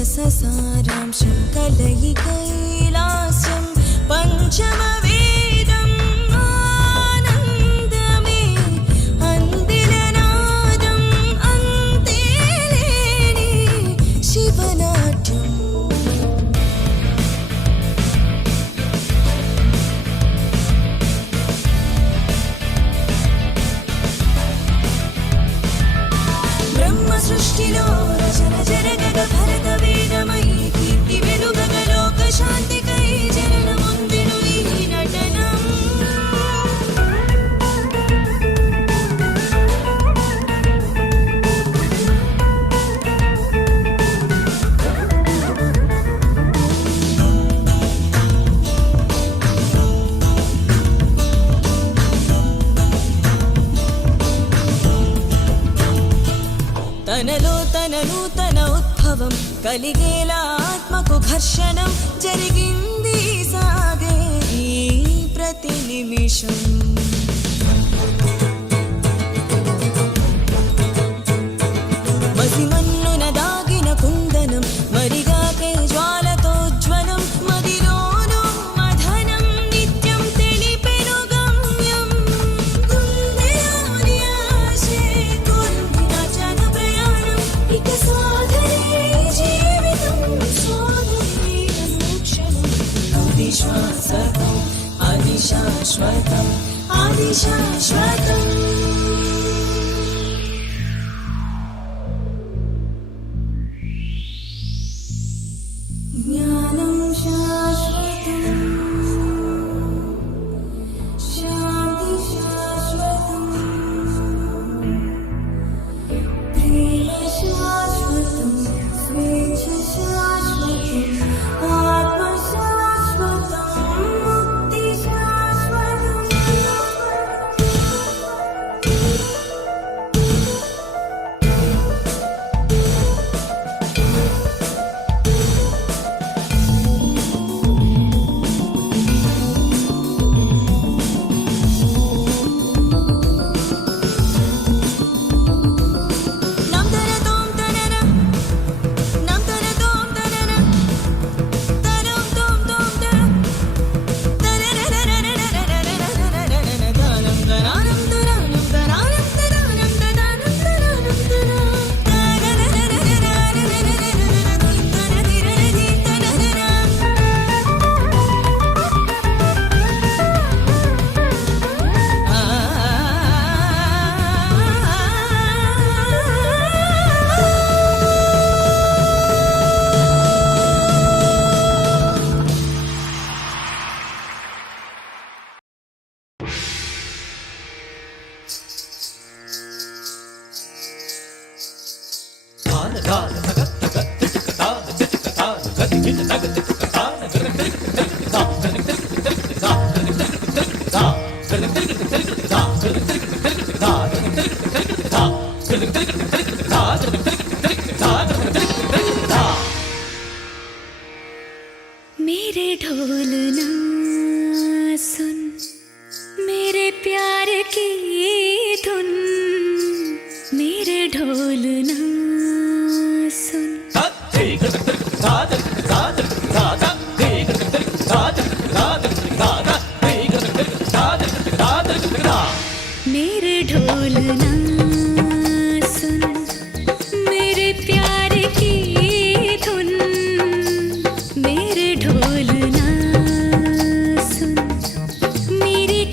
सारांशं कलयि कैलास्यं पञ्चमवेदम् आनन्दमे अन्दिलनादम् अन्ते लेनि शिवनाट्यम् ब्रह्मसृष्टिलो रचन जरगद भरत वेदमयी कीर्ति वेलुगलोक शान्तिकै जननमुंदिनु ई नटनम् तनलो तन नूतन उद्भवं కలిగేలా ఆత్మకు ఘర్షణం జరిగింది సాగే ఈ ప్రతి నిమిషం మసిమన్నున దాగిన కుందనం మరిగాకే జ్వాలతో జ్వలం మదిలోను మధనం నిత్యం తెలిపెను గమ్యం గుండెలోని ఆశే కొల్లిన జన ప్రయాణం ఇక సాగరే జీవితం సాగరే మోక్షం ఆదిశాశ్వతం ఆదిశాశ్వతం ఆదిశాశ్వతం ज्ञानं शाश्वतं शान्ति शाश्वतं प्रेम शाश्वतं स्वेच्छा शाश्वतं आत्म शाश्वतं मुक्ति शाश्वतं मेरे ढोल ना सुन मेरे प्यार की धुन मेरे ढोल ना सुन मेरे ढोल ना सुन मेरे प्यार की धुन मेरे ढोल ना सुन मेरी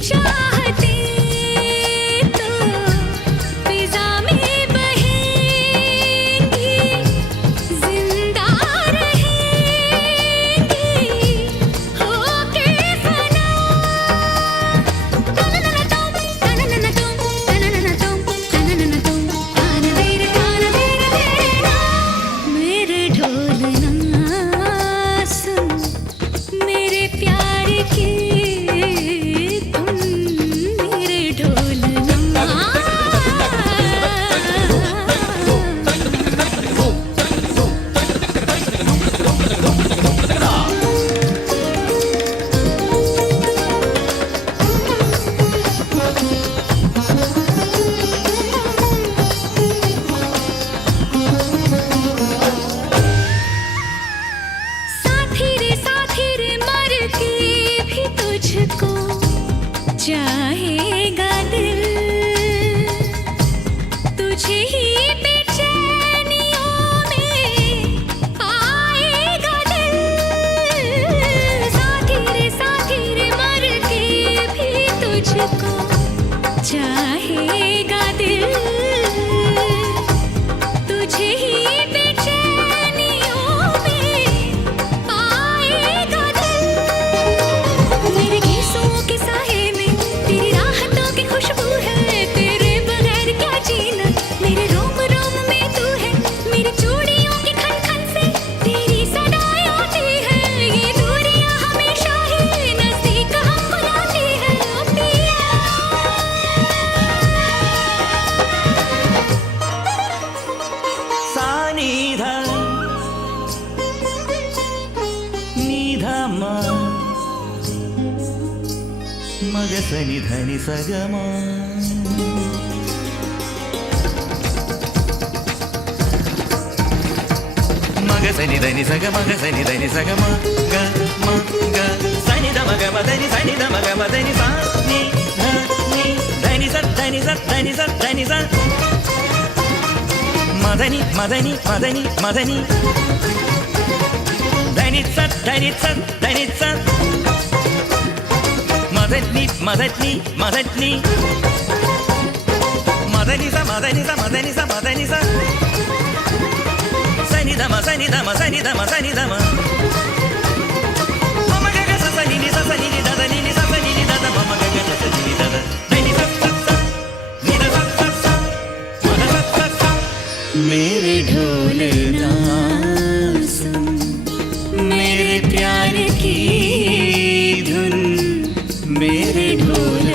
மகசனி தனி சகமா மகசனி தனி சக மகசனி தனி சகமா க ம க சனி த மக மதனி சனி த மக மதனி சா நீ த நீ தனி ச தனி ச தனி ச தனி ச மதனி மதனி மதனி மதனி தனி ச தனி ச தனி ச மதனி மதனி மதனி மதனி ச மதனி ச மதனி ச மதனி ச சனி தம சனி தம சனி தம சனி தம மம கக ச சனி நி ச சனி நி தத நி நி ச சனி நி தத மம கக ச சனி நி தத நி ச ச ச நி த ச ச ச மத ச ச ச मेरे ढोल ना सुन मेरे प्यार की धुन मेरे ढोल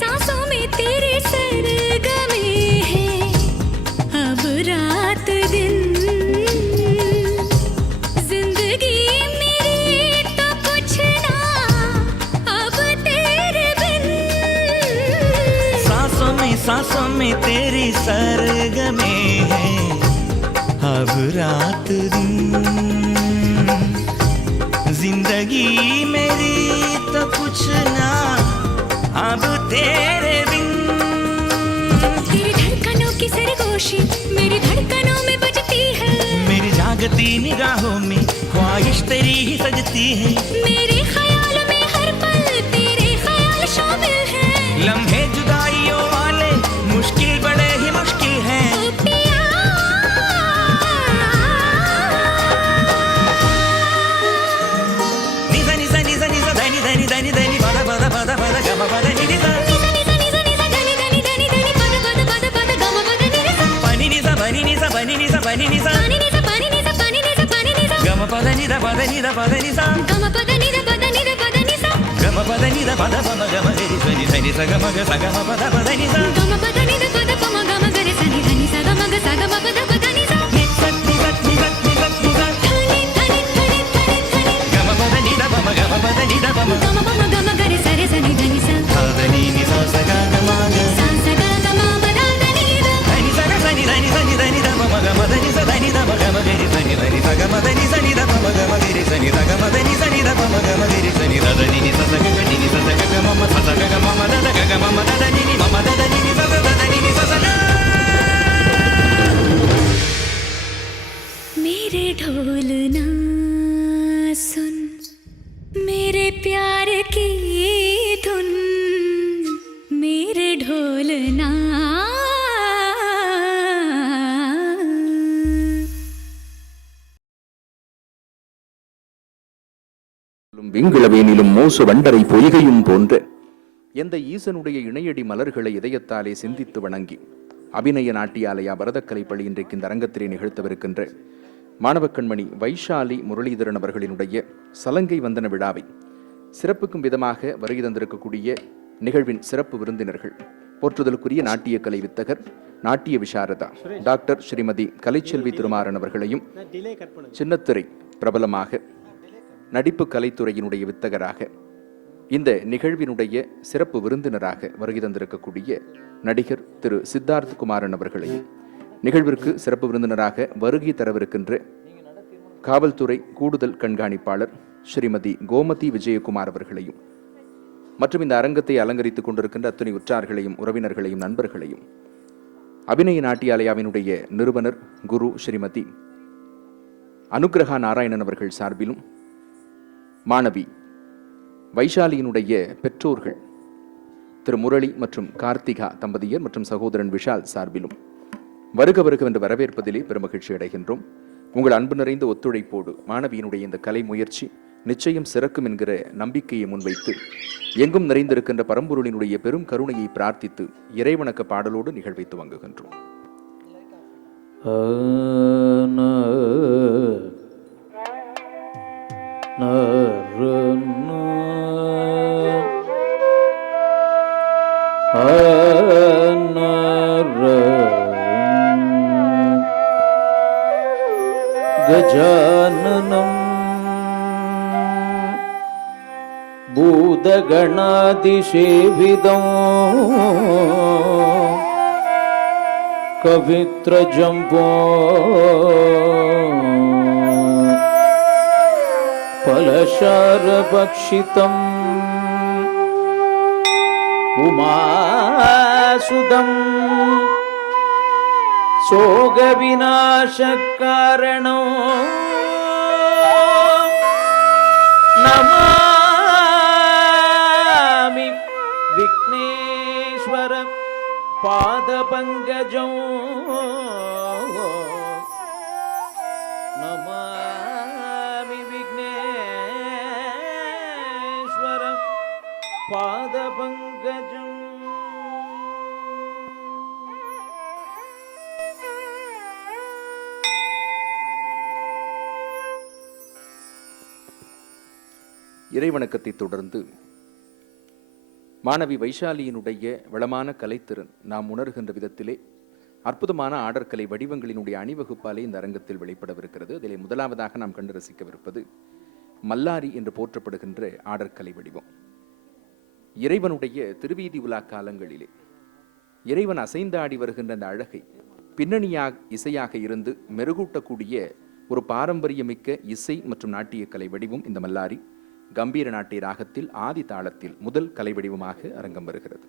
सांसों में तेरे सरगमे हैं अब रात दिन जिंदगी मेरी तो कुछ ना अब तेरे बिन सांसों में तेरी सरगमे है अब रात दिन जिंदगी मेरी तो कुछ ना अब तेरे बिन तेरी धड़कनों की सरगोशी मेरी धड़कनों में बजती है मेरी जागती निगाहों में ख्वाहिश तेरी ही सजती है मेरे ख्याल में हर पल तेरे ख्याल शामिल है लम्हे जुदाइयों वाले मुश्किल बड़े ही मुश्किल हैं मेरे ढोल ना सुन मेरे प्यार की धुन मेरे ढोल ना விண்கிழவேனிலும் மோச வண்டரை பொய்கையும் போன்ற எந்த ஈசனுடைய இணையடி மலர்களை இதயத்தாலே சிந்தித்து வணங்கி அபிநய நாட்டியாலயா பரதக்கலை பள்ளி இன்றைக்கு இந்த அரங்கத்திலே நிகழ்த்தவிருக்கின்ற மாணவ கண்மணி வைஷாலி முரளிதரன் அவர்களினுடைய சலங்கை வந்தன விழாவை சிறப்புக்கும் விதமாக வருகை தந்திருக்கக்கூடிய நிகழ்வின் சிறப்பு விருந்தினர்கள் போற்றுதலுக்குரிய நாட்டிய கலை வித்தகர் நாட்டிய விசாரதா டாக்டர் ஸ்ரீமதி கலைச்செல்வி திருமாறன் அவர்களையும் சின்னத்திரை பிரபலமாக நடிப்பு கலைத்துறையினுடைய வித்தகராக இந்த நிகழ்வினுடைய சிறப்பு விருந்தினராக வருகை தந்திருக்கக்கூடிய நடிகர் திரு சித்தார்த் குமாரன் அவர்களையும் நிகழ்விற்கு சிறப்பு விருந்தினராக வருகை தரவிருக்கின்ற காவல்துறை கூடுதல் கண்காணிப்பாளர் ஸ்ரீமதி கோமதி விஜயகுமார் அவர்களையும் மற்றும் இந்த அரங்கத்தை அலங்கரித்துக் கொண்டிருக்கின்ற அத்துணை உற்றார்களையும் உறவினர்களையும் நண்பர்களையும் அபிநய நாட்டியாலயாவினுடைய நிறுவனர் குரு ஸ்ரீமதி அனுகிரகா நாராயணன் அவர்கள் சார்பிலும் மாணவி வைஷாலியினுடைய பெற்றோர்கள் திரு முரளி மற்றும் கார்த்திகா தம்பதியர் மற்றும் சகோதரன் விஷால் சார்பிலும் வருக என்று வரவேற்பதிலே பெருமகிழ்ச்சி அடைகின்றோம். உங்கள் அன்பு நிறைந்த ஒத்துழைப்போடு மாணவியினுடைய இந்த கலை முயற்சி நிச்சயம் சிறக்கும் என்கிற நம்பிக்கையை முன்வைத்து எங்கும் நிறைந்திருக்கின்ற பரம்பொருளினுடைய பெரும் கருணையை பிரார்த்தித்து இறைவணக்க பாடலோடு நிகழ்வை துவங்குகின்றோம். கஜானனம் பூதகணாதிசேவிதம் கவித்ரஜம்போ பலசாரபக்ஷிதம் உமாசுதம் சோக விநாசகாரணோ நமாமி விக்னேஸ்வர பாதபங்கஜம் நமாமி விக்னேஸ்வர பாதபங்கஜம். இறைவணக்கத்தை தொடர்ந்து மாணவி வைஷாலியினுடைய வளமான கலைத்திறன் நாம் உணர்கின்ற விதத்திலே அற்புதமான ஆடற்கலை வடிவங்களினுடைய அணிவகுப்பாலே இந்த அரங்கத்தில் வெளிப்படவிருக்கிறது. அதிலே முதலாவதாக நாம் கண்டு ரசிக்கவிருப்பது மல்லாரி என்று போற்றப்படுகின்ற ஆடற்கலை வடிவம். இறைவனுடைய திருவீதி உலா காலங்களிலே இறைவன் அசைந்தாடி வருகின்ற அந்த அழகை பின்னணியாக இசையாக இருந்து மெருகூட்டக்கூடிய ஒரு பாரம்பரியமிக்க இசை மற்றும் நாட்டிய கலை வடிவம் இந்த மல்லாரி. கம்பீர நாட்டிய ராகத்தில் ஆதி தாளத்தில் முதல் கலை வடிவமாக அரங்கம் வருகிறது.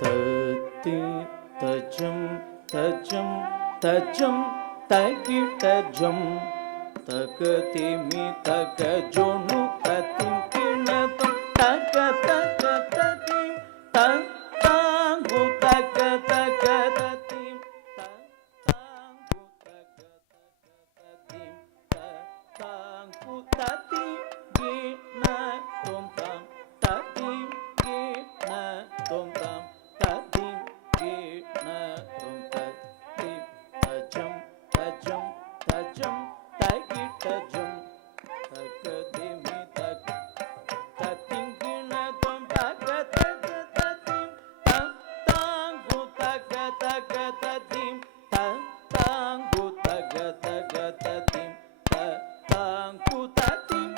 தத்தி தஜம் தஜம் தஜம் தகிடஜம் தகதிமி தகஜொனு தத்திம் கிணதம் தக தக தத்திம் தத்தாங்கு தக தக தத்திம் தத்தாங்கு தக தக தத்திம் தத்தாங்கு தத்திம் கிண தொம் தம் தத்திம் கிண தொம் தம் தத்திம் கிண தொம் தத்திம் தஜம் தஜம் தஜம் தகிடஜம் தகதிமி தக தத்திம் கிண தொம் தக தக தத்திம் தத்தாங்கு தக தக தத்திம் தத்தாங்கு தக தக தத்திம் தத்தாங்கு தத்திம்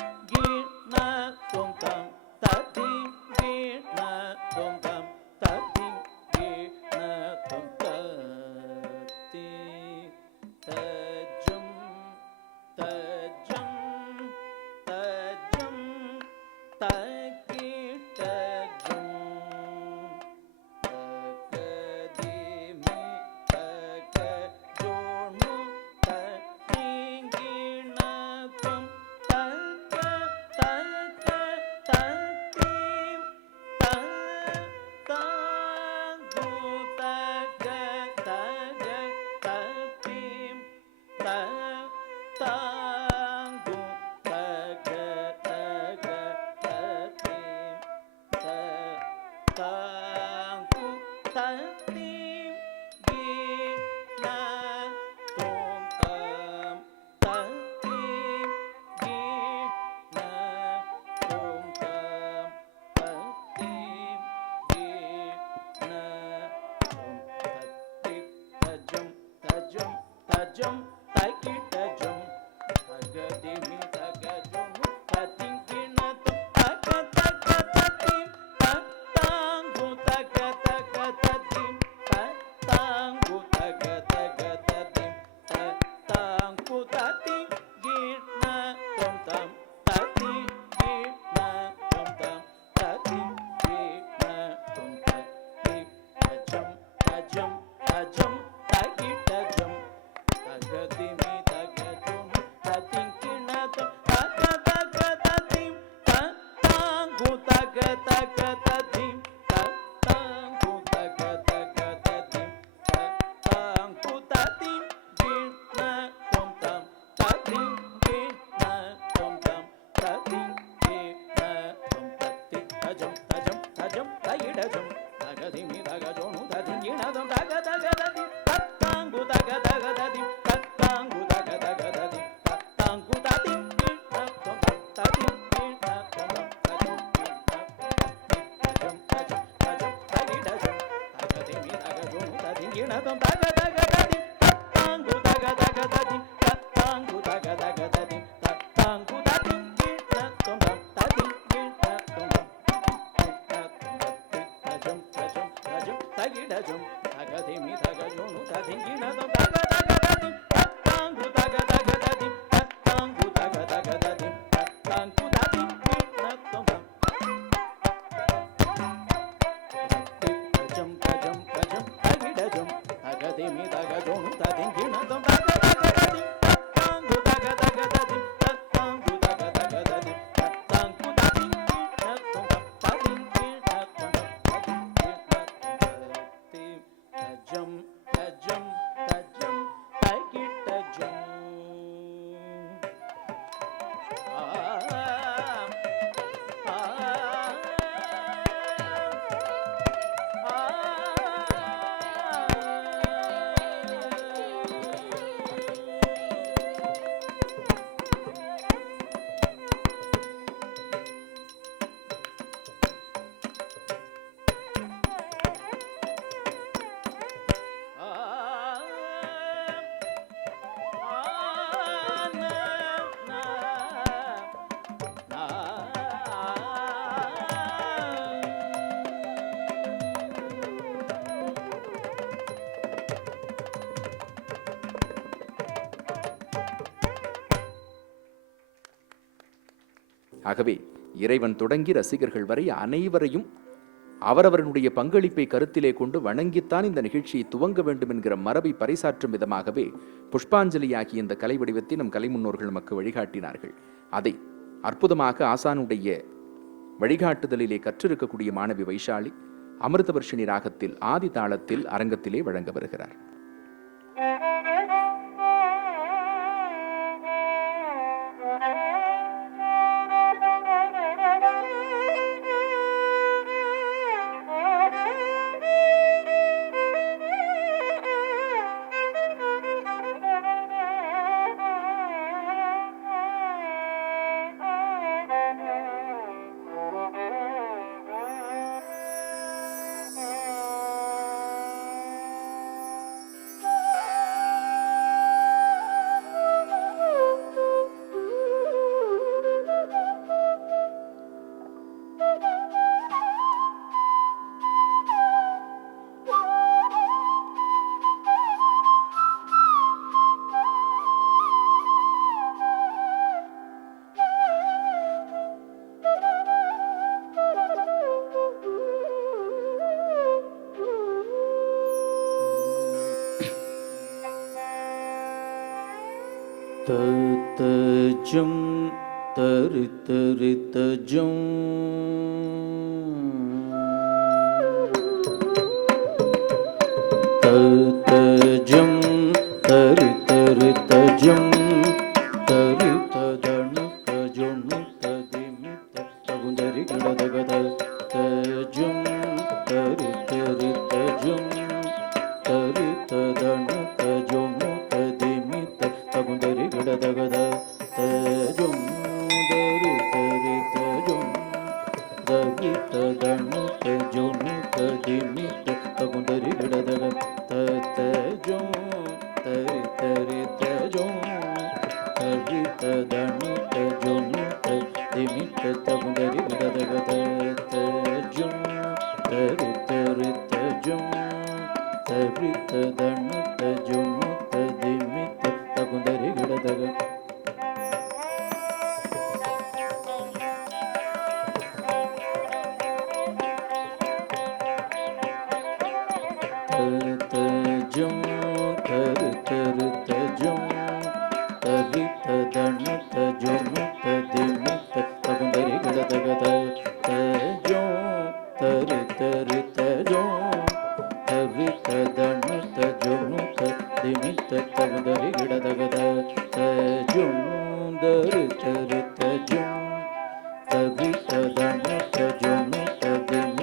ஆகவே இறைவன் தொடங்கி ரசிகர்கள் வரை அனைவரையும் அவரவர்களுடைய பங்களிப்பை கருத்திலே கொண்டு வணங்கித்தான் இந்த நிகழ்ச்சியை துவங்க வேண்டும் என்கிற மரபை பறைசாற்றும் விதமாகவே புஷ்பாஞ்சலி ஆகிய இந்த கலை வடிவத்தை நம் கலை முன்னோர்கள் நமக்கு வழிகாட்டினார்கள். அதை அற்புதமாக ஆசானுடைய வழிகாட்டுதலிலே கற்றிருக்கக்கூடிய மாணவி வைஷாலி அமிர்தவர்ஷினி ராகத்தில் ஆதி தாளத்தில் அரங்கத்திலே வழங்க வருகிறார். தஜம் தரு தரு தஜம் தஜம் தரு தரு தஜம் தரு ததனு தஜொனு ததிமி தகுந்தரி கிடதகத தஜம் தரு தரு தஜம் தரு ததனு தஜொனு ததிமி தகுந்தரி கிடதகத தஜம் தரு தரு தஜம் தரி ததனு தஜொனு ததிமி தகுந்தரி கிடதக தஜம் தரி தரி தஜம் தரி ததனு தஜொனு ததிமி தகுந்தரி கிடதக தஜம் தரி தரி தஜம் தரி ததனு தஜொனு ததிமி தகுந்தரி கிடதக தஜம் தரு தரு தஜம் தரி ததனு தஜொனு ததிமி தகுந்தரி கிடதக தஜம் தரு தரு தஜம் தரி ததனு தஜொனு ததிமி தகுந்தரி கிடதக தஜம் தரு தரு தஜம் தரி ததனு தஜொனு ததிமி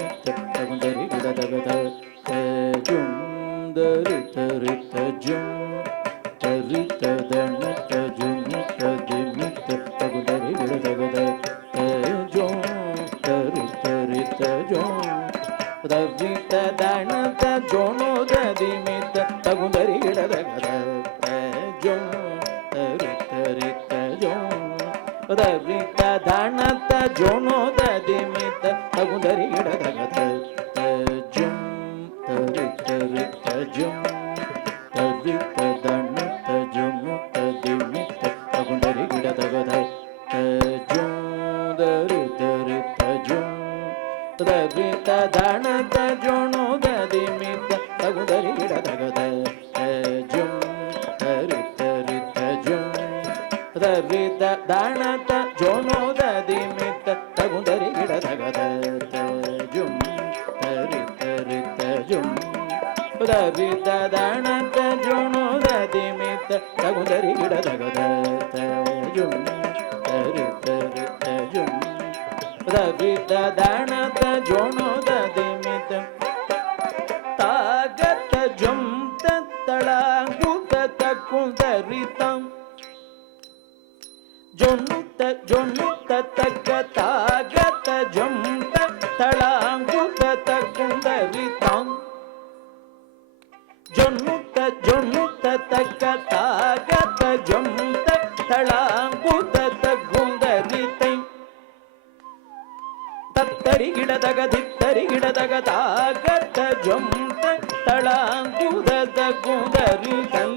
தகுந்தரி கிடதக தஜம் தரு தரு தஜம் தரி ததனு தஜொனு ததிமி தகுந்தரி கிடதக தஜம் தரு தரு தஜம் தரி ததனு தஜொனு ததிமி தகுந்தரி கிடதக தஜம் தரு தரு தஜம் தரி ததனு தஜொனு ததிமி தகுந்தரி கிடதக தஜம் தரு தரு தஜம் தரி ததனு தஜொனு ததிமி தகுந்தரி கிடதக தஜம் ದಣತ ಜೋಣುದ ದಿಮಿತ ತಗುದರಿ ಗಿಡದಗದ ಜುಂ ತರಿ ತರಿ ಜುಂ ತರಿದ ದಣತ ಜೋಣುದ ದಿಮಿತ ತಗುದರಿ ಗಿಡದಗದ ಜುಂ ತರಿ ತರಿ ಜುಂ ತರಿದ ದಣತ ಜೋಣುದ ದಿಮಿತ ತಗುದರಿ ಗಿಡದಗದ ಜುಂ ತರಿ ತರಿ ಜುಂ ರವಿದ ದಣತ ಜೋಣುದ ದಿಮಿತ ತಾಗತ ಜುಂತ ತಳಾಂಗುತ ತಕ್ಕುಂದರಿತಂ ಜೊನ್ನುತ್ತ ಜೊನ್ನುತ್ತ ತಕ್ಕ ತಾಗತ ಜುಂತ ತಳಾಂಗುತ ತಕ್ಕುಂದರಿತಂ ಜೊನ್ನುತ್ತ ಜೊನ್ನುತ್ತ ತಕ್ಕ ತಾಗತ ಜುಂತ ತಳಾಂಗುತ ತಕ್ಕುಂದರಿತಂ ತತ್ತರಿ ಗಿಡದಗ ದಿತ್ತರಿ ಗಿಡದಗ ತಾಗತ ಜೊಂತ ತಳಾಂಗುದದ ಗುಂದರಿತೈ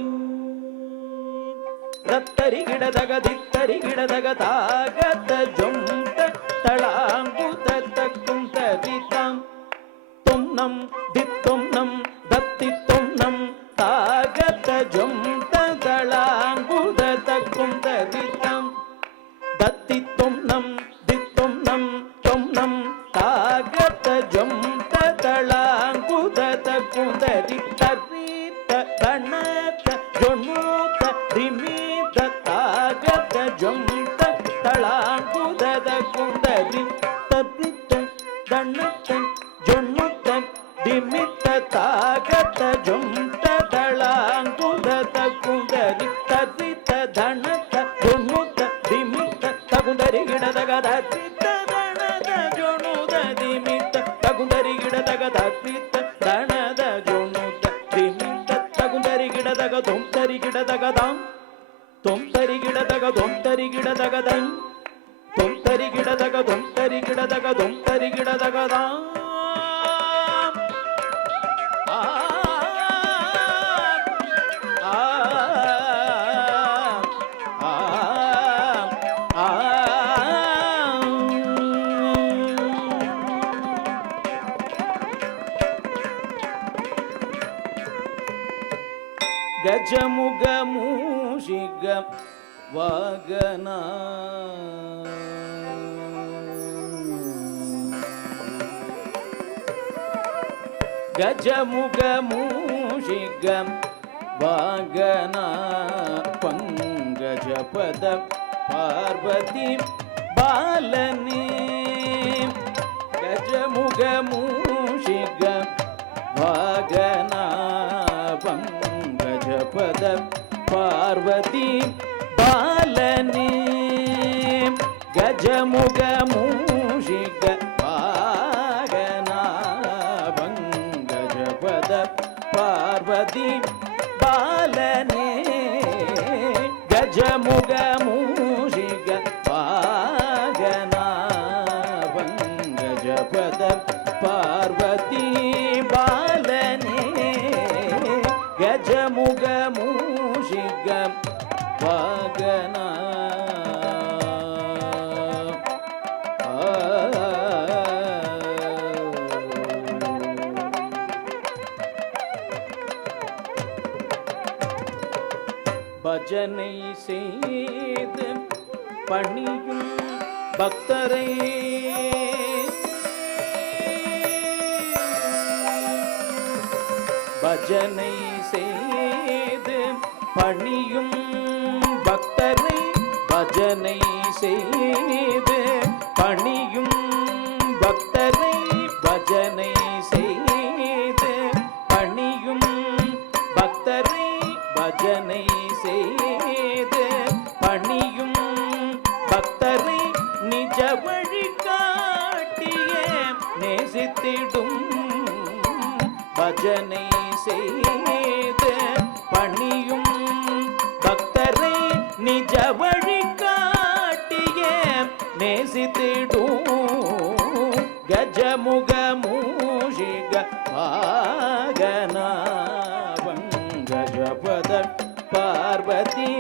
ರತ್ತರಿ ಗಿಡದಗ ದಿತ್ತರಿ ಗಿಡದಗ ತಾಗತ ಜೊಂತ ತಳಾಂಗುದದ ಕುಂದರಿತಂ ತುಮ್ನಂ ದಿತ್ತುಮ್ನಂ ದತ್ತಿತ್ತುಮ್ನಂ ತಾಗತ ಜೊಂತ ತಳಾಂಗುದದ ಕುಂದರಿತಂ ದತ್ತಿತ್ತುಮ್ನಂ ದಿತ್ತುಮ್ನಂ ತುಮ್ನಂ ತಾಗತ ಜೊಂತ ತಳಾಂಗುದದ ಕುಂದರಿ ತರೀತ ದಣತ ಜೊಣೂತ ದಿಮೀತ ತಾಗತ ಜೊಂತ ತಳಾಂಗುದದ ಕುಂದರಿ ತರೀತ ದಣತ ಜೊಣೂತ ದಿಮಿತ ತಾಗತ ಜೊಂತ ತಳಾಂಗುದದ ಕುಂದರಿ ತರೀತ ದಣತ ಜೊಣೂತ ದಿಮಿತ ತಗುಂದರಿ ಗಿಡದಗ ದತ್ತಿತ ದಣದ ಜೊಣುದ ದಿಮಿತ ತಗುಂದರಿ ಗಿಡದಗ ದತ್ತಿತ ದಣದ ಜೊಣುದ ದಿಮಿತ ತಗುಂದರಿ ಗಿಡದಗ ದೊಂತರಿ ಗಿಡದಗ ದಾಂ ತೊಂತರಿ ಗಿಡದಗ ದೊಂತರಿ ಗಿಡದಗ ದಂ ತೊಂತರಿ ಗಿಡದಗ ದೊಂತರಿ ಗಿಡದಗ ದೊಂತರಿ ಗಿಡದಗ ದಾಂ ಗಜಮುಗ ಮೂಷಿಗ ವಾಗನ ಗಜಮುಗ ಮೂಷಿಗ ವಾಗನ ಪಂಗಜ ಪದ ಪಾರ್ವತಿ ಬಾಲನೆ ಗಜಮುಗ ಮೂಷಿಗ ವಾಗನ ಪಂಗಜ ಪದ ಪಾರ್ವತಿ ಬಾಲನೆ ಗಜಮುಗ ಮೂಷಿಗ ವಾಗನ ಪಂಗಜ ಪದ ಪಾರ್ವತಿ ಬಾಲನೆ ಗಜಮುಗ ಮೂಷಿಗ ವಾಗನ ಪಂಗಜ ಪದ ಪಾರ್ವತಿ ಬಾಲನೆ ಗಜಮುಗ ಮೂಷಿಗ ವಾಗನ பஜனை செய்து பணியும் பக்தரை பஜனை செய்து பணியும் பக்தரை பஜனை செய்து பணியும் பக்தரை பஜனை செய்து பணியும் பக்தரை பஜனை செய்து பணியும் பக்தரை நிஜ வழி காட்டிய நேசித்திடும் பஜனை செய்து பணியும் பக்தரை நிஜ வழி காட்டிய நேசித்திடும் கஜமுக மூஷிக வாகன பங்கஜபத பார்வதி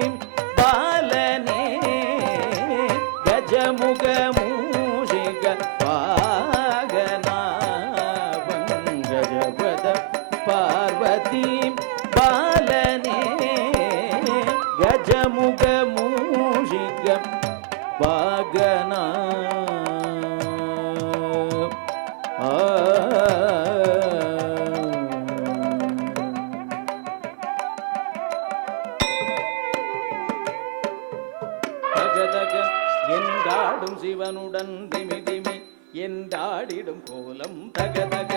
பாலனே கஜமுக மூஷிக வாகன தகதக என்றாடும் சிவனுடன் திமி திமி என்றாடிடும் கோலம் தகதக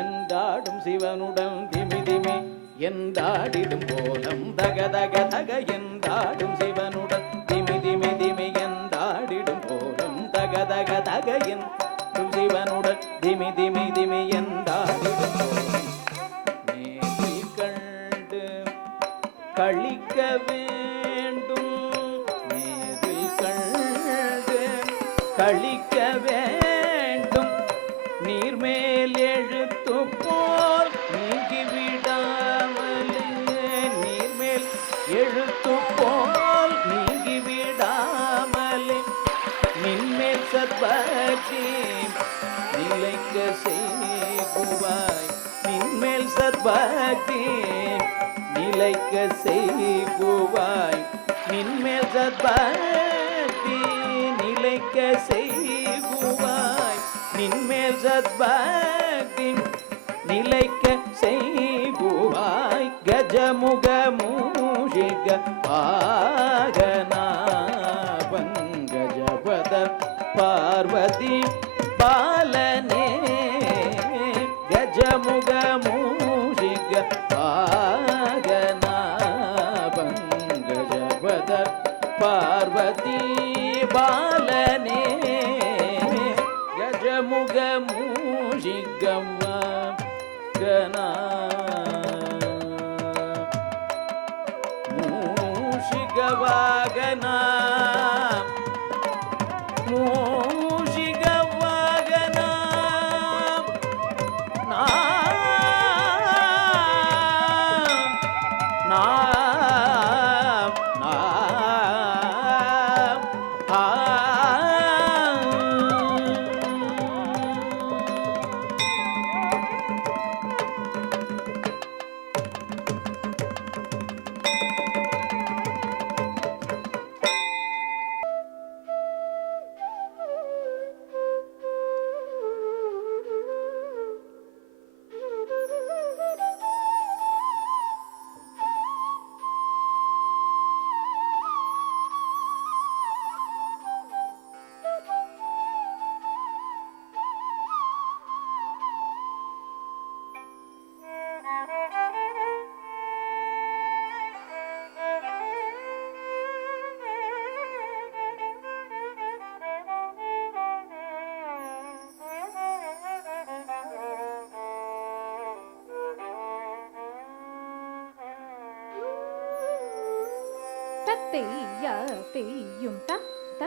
என்றாடும் சிவனுடன் திமி திமி என்றாடிடும் கோலம் தகதக தக என்றாடும் சிவனுடன் திமி திமி திமி என்றாடிடும் கோலம் தகதக தக என்றும் சிவனுடன் திமி திமி திமி என்றாடிடும் கோலம் நேரில் கண்டு கழிக்க வேண்டும் நேரில் கண்டு கழிக்க வேண்டும் நீர்மேல் எழுத்து போல் நீங்கிவிடாமலே நீர்மேல் எழுத்து போல் நீங்கிவிடாமலே நின்மேல் சத்பக்தி நிலைக்க செய்குவாய் நின்மேல் சத்பக்தி நிலைக்க செய்குவாய் நின்மேல் சத்பக்தி நிலைக்க செய்குவாய் நின்மேல் சத்பக்தி நிலைக்க செய்குவாய் கஜமுக மூஷிக வாகனா பங்கஜபத பார்வதி பாலனே கஜமுக மூஷிக வாகனா பங்கஜபத பார்வதி பாலனே கஜமுக மூஷிக வாகனா மூஷிக வாகனா மூஷிக வாகனா തെയ്യും ത ത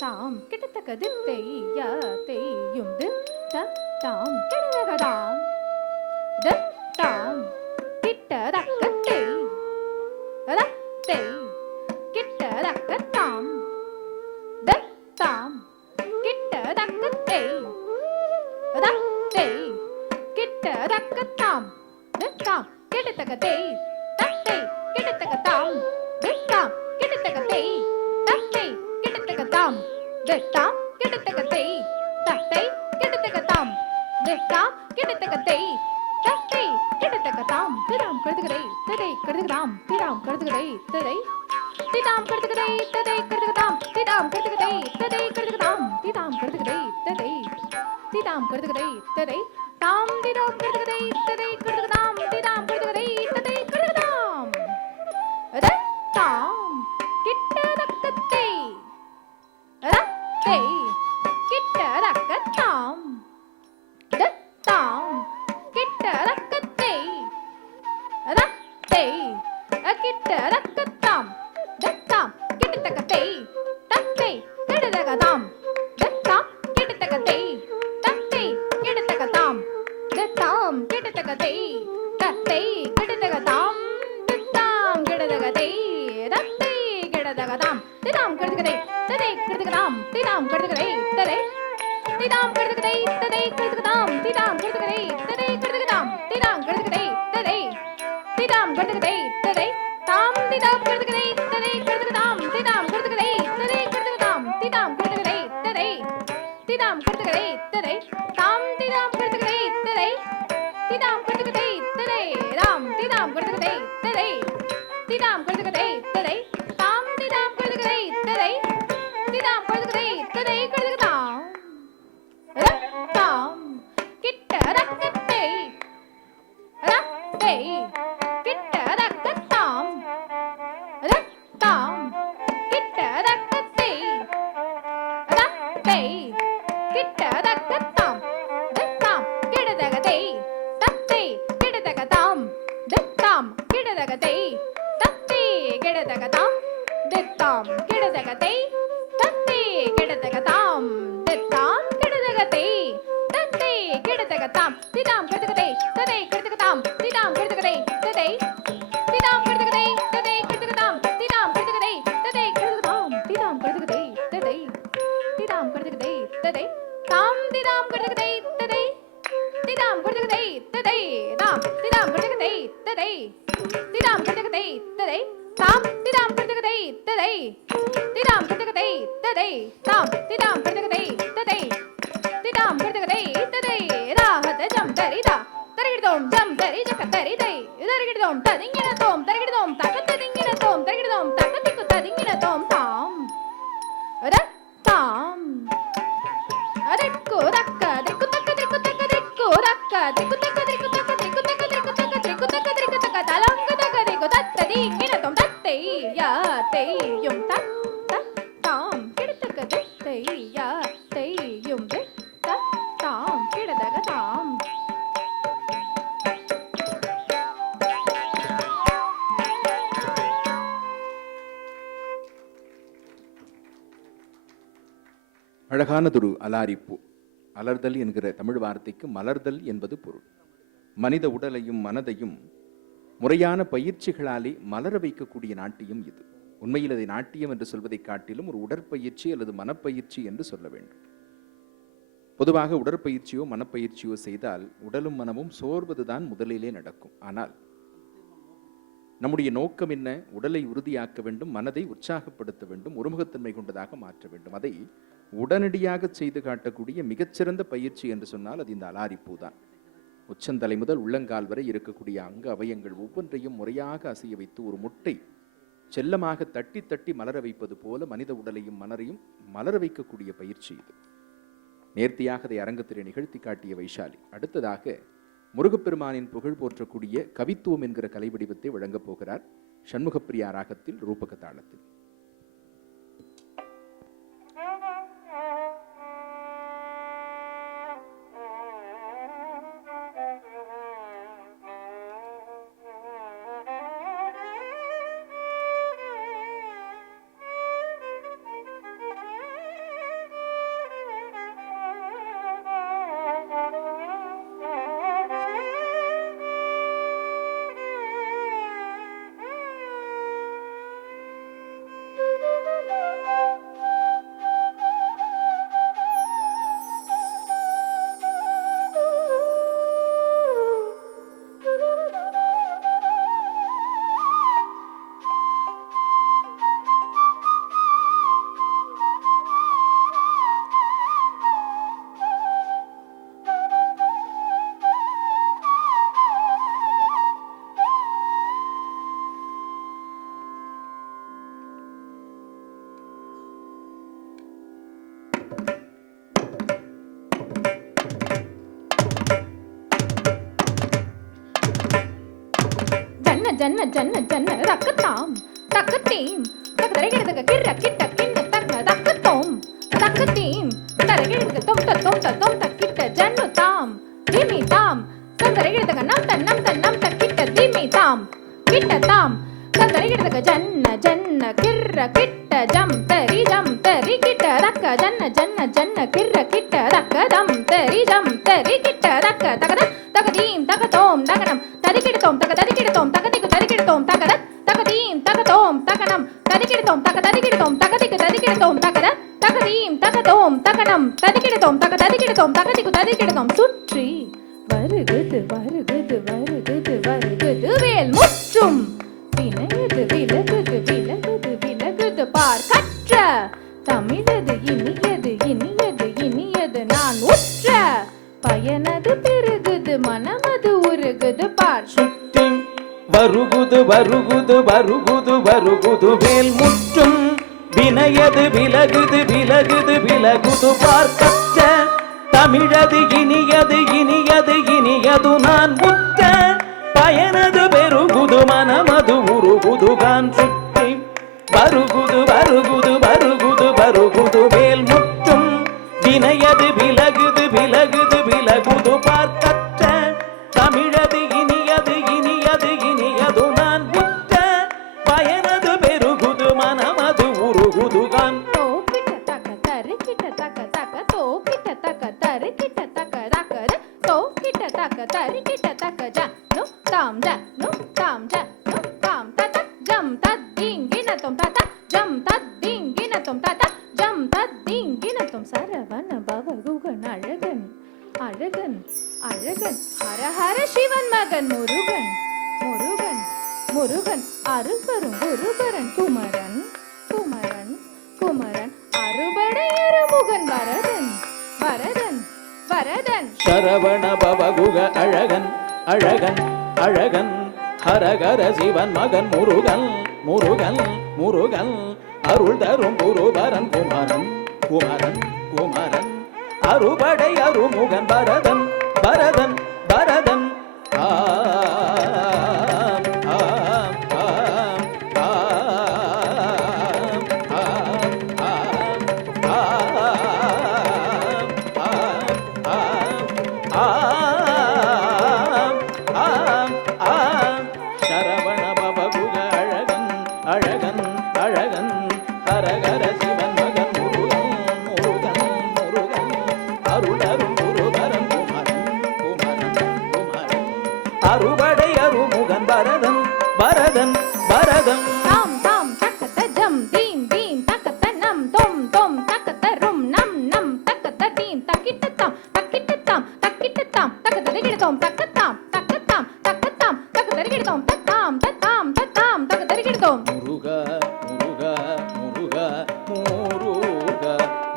താം കിടത്തക തെയ്യും ത താം കിടതക താം ത താം കിട്ടതക തെയ് ത തെയ് കിട്ടതക താം ത താം കിട്ടതക തെയ് ത തെയ് കിട്ടതക താം ത താം കിടതക തെയ് ത തെയ് കിടതക താം ത താം കിടതക തെയ് ത തെയ് കിടതക താം ത താം കിടതക തെയ് ത തെയ് കിടതക താം ത താം കിടതക തെയ് ത തെയ് കിടതക താം திதாம் கடுதுகரை ததை கடுதுகதாம் திதாம் கடுதுகரை ததை திதாம் கடுதுகரை ததை கடுதுகதாம் திதாம் கடுதுகரை ததை கடுதுகதாம் திதாம் கடுதுகரை ததை திதாம் கடுதுகரை ததை தாம் திதாம் கடுதுகரை ததை கடுதுகதாம் திதாம் கடுதுகரை ததை கடுதுகதாம் அத தாம் கிட்டதக்கத்தை ரத்தை கிட்டதக்கத்தாம் தத்தாம் கிட்டதக்கத்தை ரத்தை கிட்டதக்கத்தாம் தத்தாம் கிட்டதக்கத்தை தத்தை கிட்டதக்கதாம் தத்தாம் கிட்டதக்கத்தை தத்தை கிட்டதக்கதாம் தத்தாம் கிட்டதக்கத்தை தத்தை கிட்டதக்கதாம் தத்தாம் கிட்டதக்கத்தை ரத்தை கிட்டதக்கதாம் திதாம் கிட்டதக்கத்தை ததை கிட்டதக்கதாம் திதாம் கிட்டதக்கத்தை ததை திதாம் கிட்டதக்கத்தை ததை கிட்டதக்கதாம் திதாம் கிட்டதக்கத்தை ததை கிட்டதக்கதாம் திதாம் கிட்டதக்கத்தை ததை திதாம் கிட்டதக்கத்தை ததை தாம் திதாம் கிட்டதக்கத்தை ததை கிட்டதக்கதாம் திதாம் கிட்டதக்கத்தை ததை கிட்டதக்கதாம் திதாம் கிட்டதக்கத்தை ததை திதாம் கிடதகதை ததை தாம் திதாம் கிடதகதை ததை திதாம் கிடதகதை ததை ராம் திதாம் கிடதகதை ததை திதாம் கிடதகதை ததை தாம் திதாம் கிடதகதை ததை திதாம் கிடதகதை ததை கிடதகதாம் ரத்தாம் கிட்ட ரக்கத்தை ரத்தை கிட்ட ரக்கத்தாம் ரத்தாம் கிட்ட ரக்கத்தை ரத்தை கிட்ட ரக்கத்தாம் தத்தாம் கிடதகதை தத்தை கிடதகதாம் தத்தாம் கிடதகதை தத்தை கிடதகதாம் தத்தாம் கிடதகதை தத்தை கிடதகதாம் தத்தாம் கிடதகதை தத்தை கிடதகதாம் திதாம் கிடதகதை ததை கிடதகதாம் திதாம் கிடதகதை ததை திதாம் கிடதகதை ததை கிடதகதாம் திதாம் கிடதகதை ததை கிடதகதாம் திதாம் கிடதகதை ததை திதாம் கிடதகதை ததை தாம் திதாம் கிடதகதை ததை திதாம் கிடதகதை ததை தாம் திதாம் கிடதகதை ததை திதாம் கிடதகதை ததை தாம் திதாம் கிடதகதை ததை திதாம் கிடதகதை ததை தாம் திதாம் கிடதகதை ததை திதாம் கிடதகதை ததை ராஹத ஜம் தரிதா தரிகிடதோம் ஜம் தரி ஜக தரிதை தரிகிடதோம் ததிங்கினதோம் தரிகிடதோம் தகத்ததிங்கினதோம் தரிகிடதோம் தகதிக்கு ததிங்கினதோம் தாம் ரத்தாம் அதற்கு ரக்க திக்கு தக்க திக்கு தக்க திக்கு ரக்க திக்கு தக்க திக்கு தக்க திக்கு தக்க திக்கு தக்க திக்கு தக்க திக்கு தக்க தலங்க தக்க திக்கு தத்ததி கினதோம் தத்தை யா தையும் தத்த தாம் கிடதக தத்தை யா தையும் தத்த தாம் கிடதக தாம் அழகானதொரு அலாரிப்பூ. அலர்தல் என்கிற தமிழ் வார்த்தைக்கு மலர்தல் என்பது பொருள். மனித உடலையும் மனதையும் முறையான பயிற்சிகளாலே மலர வைக்கக்கூடிய நாட்டியம் இது. உண்மையில் அதை நாட்டியம் என்று சொல்வதை காட்டிலும் ஒரு உடற்பயிற்சி அல்லது மனப்பயிற்சி என்று சொல்ல வேண்டும். பொதுவாக உடற்பயிற்சியோ மனப்பயிற்சியோ செய்தால் உடலும் மனமும் சோர்வதுதான் முதலிலே நடக்கும். ஆனால் நம்முடைய நோக்கம் என்ன? உடலை உறுதியாக்க வேண்டும், மனதை உற்சாகப்படுத்த வேண்டும், ஒருமுகத்தன்மை கொண்டதாக மாற்ற வேண்டும். அதை உடனடியாக செய்து காட்டக்கூடிய மிகச்சிறந்த பயிற்சி என்று சொன்னால் அது இந்த அலாரிப்பூ தான். உச்சந்தலை முதல் உள்ளங்கால் வரை இருக்கக்கூடிய அங்க அவயங்கள் ஒவ்வொன்றையும் முறையாக அசைய வைத்து ஒரு முட்டை செல்லமாக தட்டி தட்டி மலர வைப்பது போல மனித உடலையும் மனரையும் மலர வைக்கக்கூடிய பயிற்சி இது. நேர்த்தியாக அதை அரங்கத்திலே நிகழ்த்தி காட்டிய வைஷாலி அடுத்ததாக முருகப்பெருமானின் புகழ் போற்றக்கூடிய கவித்துவம் என்கிற கலை வடிவத்தை வழங்கப் போகிறார். சண்முகப்பிரியா ராகத்தில் ரூபக தாளத்தில். ஜன்ன ஜன்ன ஜன்ன ரக்கத்தாம் தக்கத்தீம் தக்கதரைகிடதக கிர்ர கிட்ட கிண்ண தக்க தக்கத்தோம் தக்கத்தீம் தரைகிடதக தொம்ட தொம்ட தொம்ட கிட்ட ஜன்னு தாம் திமி தாம் தந்தரைகிடதக நம் தக்கிட்ட திமி தாம் கிட்ட தாம் தந்தரைகிடதக ஜன்ன ஜன்ன கிர்ர கிட்ட ஜம் தரி கிட்ட ரக்க ஜன்ன ஜன்ன ஜன்ன கிர்ர கிட்ட ரக்க தம் தரி கிட்ட ரக்க தகத தகதீம் தகதோம் தகனம் தரிகிடதோம் தகதரிகிடதோம் தகதிக்கு தரிகிடதோம் தகத தகதீம் தகதோம் தகனம் தரிகிடதோம் தகதரிகிடதோம் தகதிக்கு தரிகிடதோம் தகத தகதீம் தகதோம் தகனம் தரிகிடதோம் தகதரிகிடதோம் தகதிக்கு தரிகிடதோம் சுற்றி வருகுது வருகுது வருகுது வருகுது வேல் முற்றும் வினயது விலகுது விலகுது விலகுது பார் கற்ற தமிழது இனியது இனியது இனியது வருகுது வருகுது வருகுது வருகுது வேல் முற்றும் வினையது விலகுது விலகுது விலகுது பார்க்க தமிழது இனியது இனியது இனியது நான் முற்ற பயனது பெருகுது மனமது உருகுது கான் சுற்றி வருகுது வருகுது வருகுது வருகுது வேல் முற்றும் வினையது விலகுது விலகுது விலகுது பார்க்க தமிழது இனியது இனியது இனியது நான் முற்ற பயனது பெருகுது மனமது உருகுது கான் தோ கிட்ட தக்க தரு கிட்ட தக்க தக்க தோ கிட்ட தக்க தரு கிட்ட தக்க தக்க தோ கிட்ட தக்க தரு கிட்ட தக்க ஜ நு தாம் ஜ நு தாம் ஜ நு தாம் தத ஜம் தத் திங்கின தும் தத ஜம் தத் திங்கின தும் தத ஜம் தத் திங்கின தும் சரவண பவ குகன் அழகன் அழகன் அழகன் ஹர ஹர சிவன் மகன் முருகன் முருகன் முருகன் அருள்பெரும் குருபரன் குமரன் குமரன் குமரன் அறுபடை அறுமுகன் வரதன் வரதன் வரதன் சரவண பவகுக அழகன் அழகன் அழகன் ஹரஹர சிவன் மகன் முருகன் முருகன் முருகன் அருள் தரும் குருபரன் குமரன் குமரன் குமரன் அறுபடை அருமுகன் பரதன் பரதன் பரதன் சரவண பவகுக அழகன் அழகன் அழகன் ஹரஹர சிவன் மகன் முருகன் முருகன் முருகன் அருளரும் குருபரன் குமரன் குமரன் குமரன் அறுபடை அருமுகன் பரதன் பரதன் பரதன் தாம் தாம் தக்கத்த ஜம் தீம் தீம் தக்கத்த நம் தொம் தொம் தக்கத்த ரும் நம் நம் தக்கத்த தீம் தக்கிட்ட தாம் தக்கிட்ட தாம் தக்கிட்ட தாம் தக்கத்த திகிடதோம் தக்கத்தாம் தக்கத்தாம் தக்கத்தாம் தக்கத்த திகிடதோம் தத்தாம் தத்தாம் தத்தாம் தக்கத்த திகிடதோம் முருக முருக முருக முருக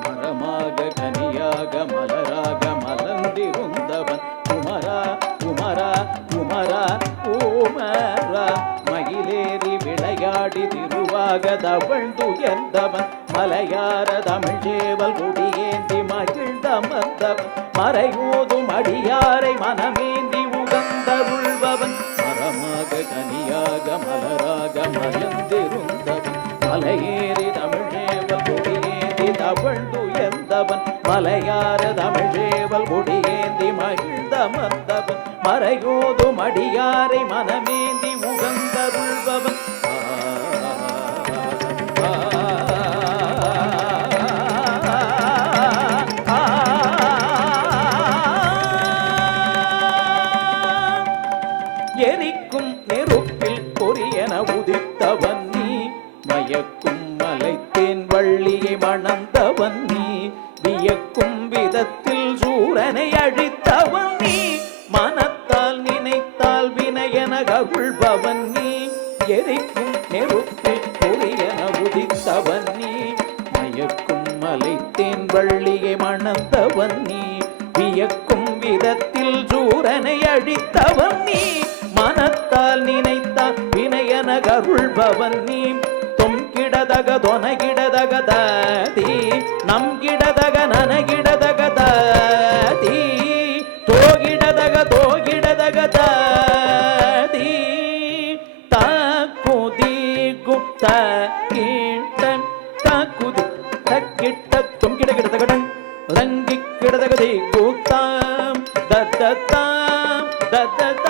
மரமாக கனியாக மலராக மலர்ந்திருந்தவன் குமரா குமரா குமரா குமரா மயிலேறி விளையாடி திருவாக தவழ்ந்துயர்ந்தவன் மலையார தமிழ் சேவல் கொடியேந்தி மகிழ்ந்தமர்ந்தவன் மறையோதும் அடியாரை மனமேந்தி உகந்தருள்பவன் மரமாக கனியாக மலராக மலர்ந்திருந்தவன் மலையேறி தமிழ் சேவல் கொடியேந்தி தவழ்ந்துயர்ந்தவன் மலையார தமிழ் சேவல் கொடியேந்தி மகிழ்ந்தமர்ந்தவன் மறையோதும் அடியாரை மனமேந்தி உகந்தருள்பவன் எரிக்கும் நெருப்பில் பொரியன உதித்தவன் நீ மயக்கும் மலைத்தேன் வள்ளியை மணந்தவன் நீ வியக்கும் விதத்தில் சூரனை அழித்தவன் நீ மனத்தால் நினைத்தால் வினையன கருள்பவன் நீ எரிக்கும் நெருப்பில் பொரியன உதித்தவன் நீ மயக்கும் மலைத்தேன் வள்ளியை மணந்தவன் நீ வியக்கும் விதத்தில் சூரனை அழித்தவன் நீ மனத்தால் நினைத்தால் வினையன கருள்பவன் நீ தொம் கிடதக தொனகிடதக தீ நம் கிடதக நனகிடதக தீ தோகிடதக தோகிடதக தீ தாக்குதி குப்த கீட்டன் தாக்குதி தக்கிட்ட தொம் கிடகிடதகடன் ரங்கி கிடதகதி கூத்தாம் தத்தத்தாம் தத்தத்தாம்